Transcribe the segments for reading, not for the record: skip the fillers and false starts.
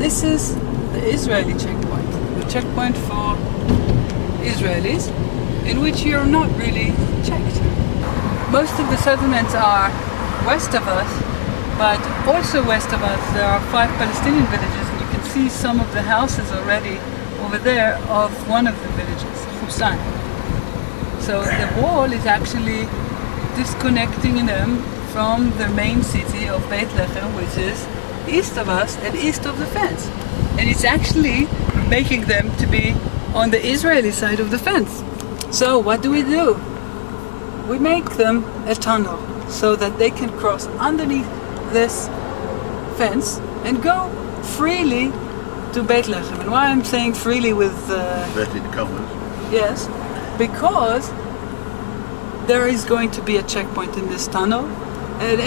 This is the Israeli checkpoint, the checkpoint for Israelis, in which you're not really checked. Most of the settlements are west of us, but also west of us there are 5 Palestinian villages, and you can see some of the houses already over there of one of the villages, Ofran. So the wall is actually disconnecting them from the main city of Beit Lechem, which is east of us and east of the fence. And it's actually making them to be on the Israeli side of the fence. So what do? We make them a tunnel so that they can cross underneath this fence and go freely to Beit Lechem. And why I'm saying freely with inverted commas? Yes, because there is going to be a checkpoint in this tunnel, and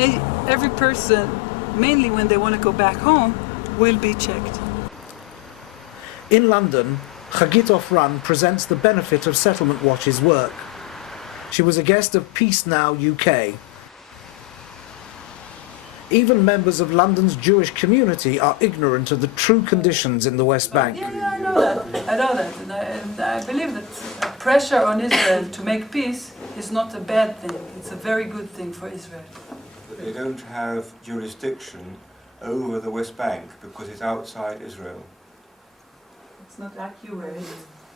every person, mainly when they want to go back home, will be checked. In London, Hagit Ofran presents the benefit of Settlement Watch's work. She was a guest of Peace Now UK. Even members of London's Jewish community are ignorant of the true conditions in the West Bank. Yeah, I know that. And I believe that pressure on Israel to make peace is not a bad thing. It's a very good thing for Israel. But they don't have jurisdiction over the West Bank because it's outside Israel. It's not accurate.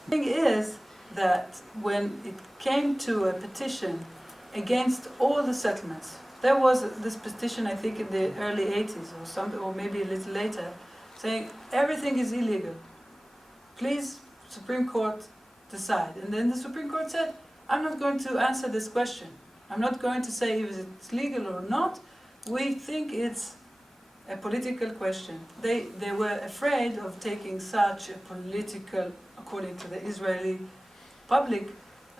The thing is that when it came to a petition against all the settlements, there was this petition, I think, in the early 80s or something, or maybe a little later, saying everything is illegal. Please, Supreme Court, decide. And then the Supreme Court said, I'm not going to answer this question. I'm not going to say if it's legal or not. We think it's a political question. They were afraid of taking such a political, according to the Israeli public,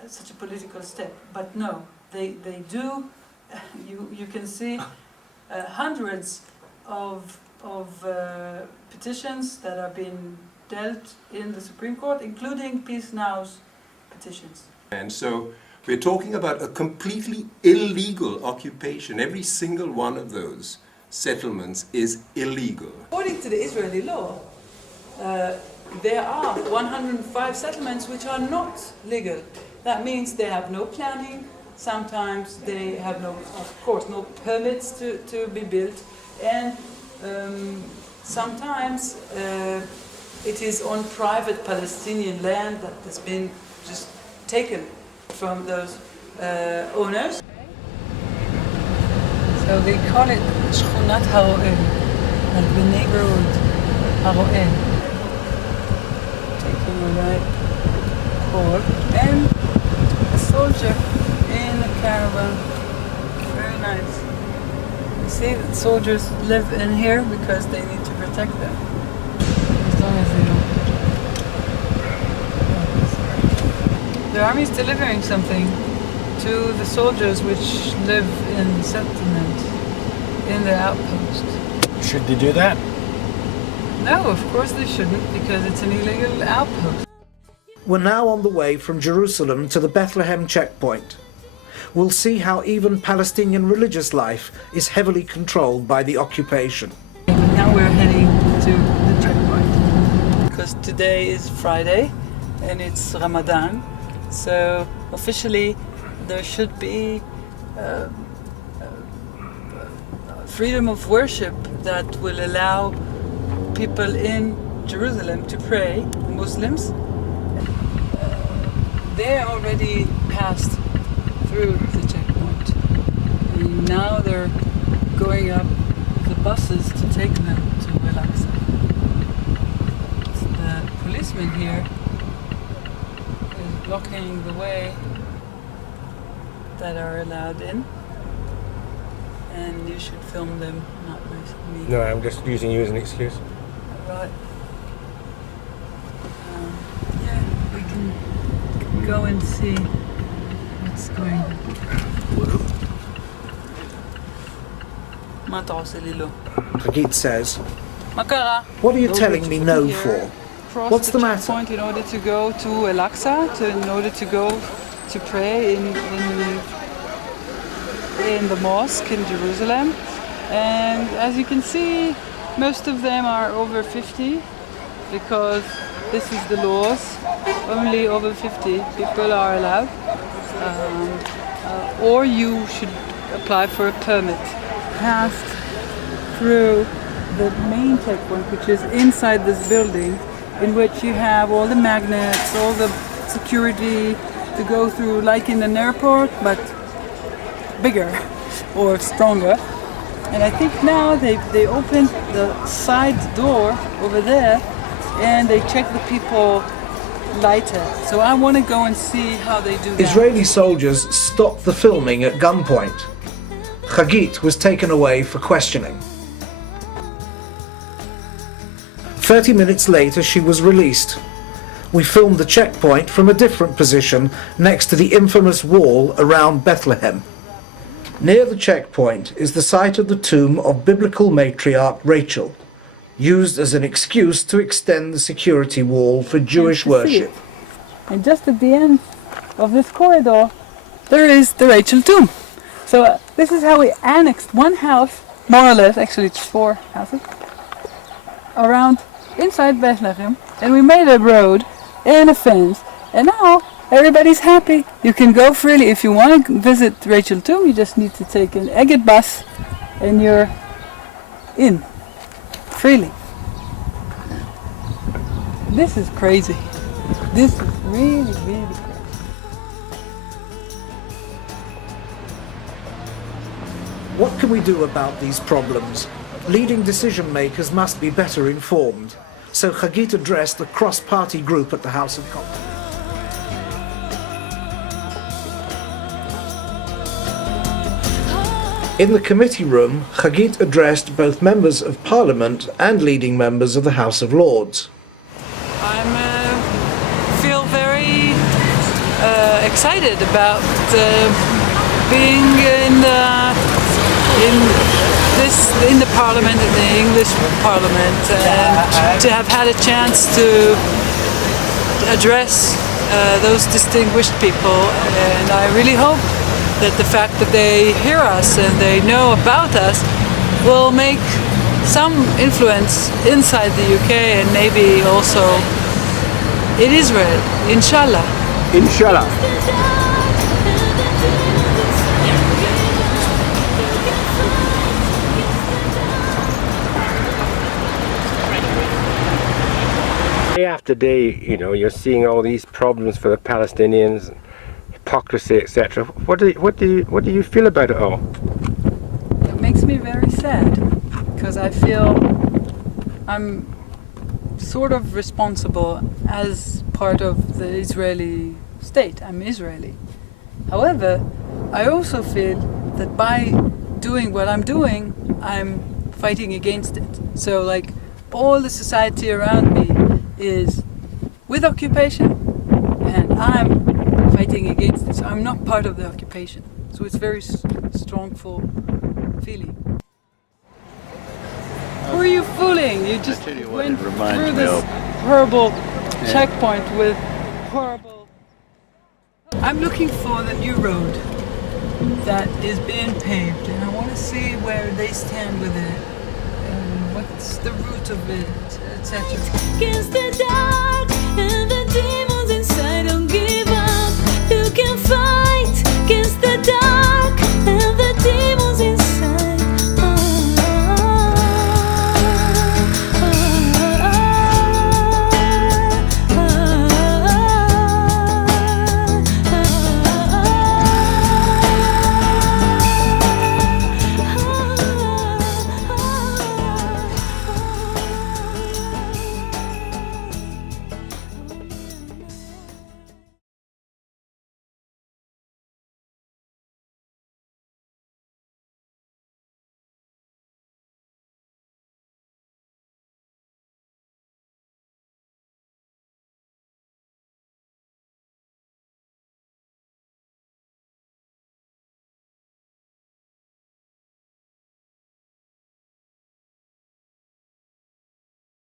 such a political step. But no, they do. You can see hundreds of petitions that are being dealt in the Supreme Court, including Peace Now's petitions. And so we're talking about a completely illegal occupation. Every single one of those settlements is illegal. According to the Israeli law, there are 105 settlements which are not legal. That means they have no planning. Sometimes they have of course, no permits to be built, and sometimes it is on private Palestinian land that has been just taken from those owners. So they call it Shchunat Haroel, like the neighborhood Haroel. Taking a right call, and a soldier in a caravan. Very nice. You see that soldiers live in here because they need to protect them. As long as they don't. The army is delivering something to the soldiers which live in the settlement, in the outpost. Should they do that? No, of course they shouldn't, because it's an illegal outpost. We're now on the way from Jerusalem to the Bethlehem checkpoint. We'll see how even Palestinian religious life is heavily controlled by the occupation. Now we're heading to the checkpoint, because today is Friday and it's Ramadan, so officially there should be freedom of worship that will allow people in Jerusalem to pray, Muslims. They already passed through the checkpoint, and now they're going up the buses to take them to Al-Aqsa. The policeman here is blocking the way that are allowed in, and you should film them, not me. No, I'm just using you as an excuse. Right. Yeah, we can go and see what's going on. Hagit says, מה קרה? "What are you telling me no for? What's the matter?" Point in order to go to Al-Aqsa, in order to go to pray in the mosque in Jerusalem, and as you can see, Most of them are over 50 because this is the laws. Only over 50 people are allowed. Or you should apply for a permit. Passed through the main checkpoint, which is inside this building, in which you have all the magnets, all the security to go through, like in an airport, but bigger or stronger. And I think now they opened the side door over there and they check the people lighter. So I want to go and see how they do that. Israeli soldiers stopped the filming at gunpoint. Hagit was taken away for questioning. 30 minutes later, she was released. We filmed the checkpoint from a different position next to the infamous wall around Bethlehem. Near the checkpoint is the site of the tomb of biblical matriarch Rachel, used as an excuse to extend the security wall for Jewish worship. And just at the end of this corridor, there is the Rachel tomb. So this is how we annexed one house, more or less, actually it's 4 houses, around inside Bethlehem, and we made a road and a fence, and now everybody's happy. You can go freely. If you want to visit Rachel tomb, you just need to take an Hagit bus and you're in freely. This is crazy. This is really, really crazy. What can we do about these problems? Leading decision makers must be better informed. So Hagit addressed a cross-party group at the House of Commons. In the committee room, Hagit addressed both members of Parliament and leading members of the House of Lords. I feel very excited about being in the Parliament, in the English Parliament, and to have had a chance to address those distinguished people. And I really hope that the fact that they hear us and they know about us will make some influence inside the UK and maybe also in Israel, inshallah. Inshallah. Day after day, you know, you're seeing all these problems for the Palestinians, hypocrisy, etc. What do you feel about it all? It makes me very sad because I feel I'm sort of responsible as part of the Israeli state. I'm Israeli. However, I also feel that by doing what I'm doing, I'm fighting against it. So like all the society around me is with occupation and I'm fighting against it. So I'm not part of the occupation. So it's very strongful feeling. Who are you fooling? You just went through this horrible checkpoint with horrible... I'm looking for the new road that is being paved and I want to see where they stand with it and what's the route of it, etc.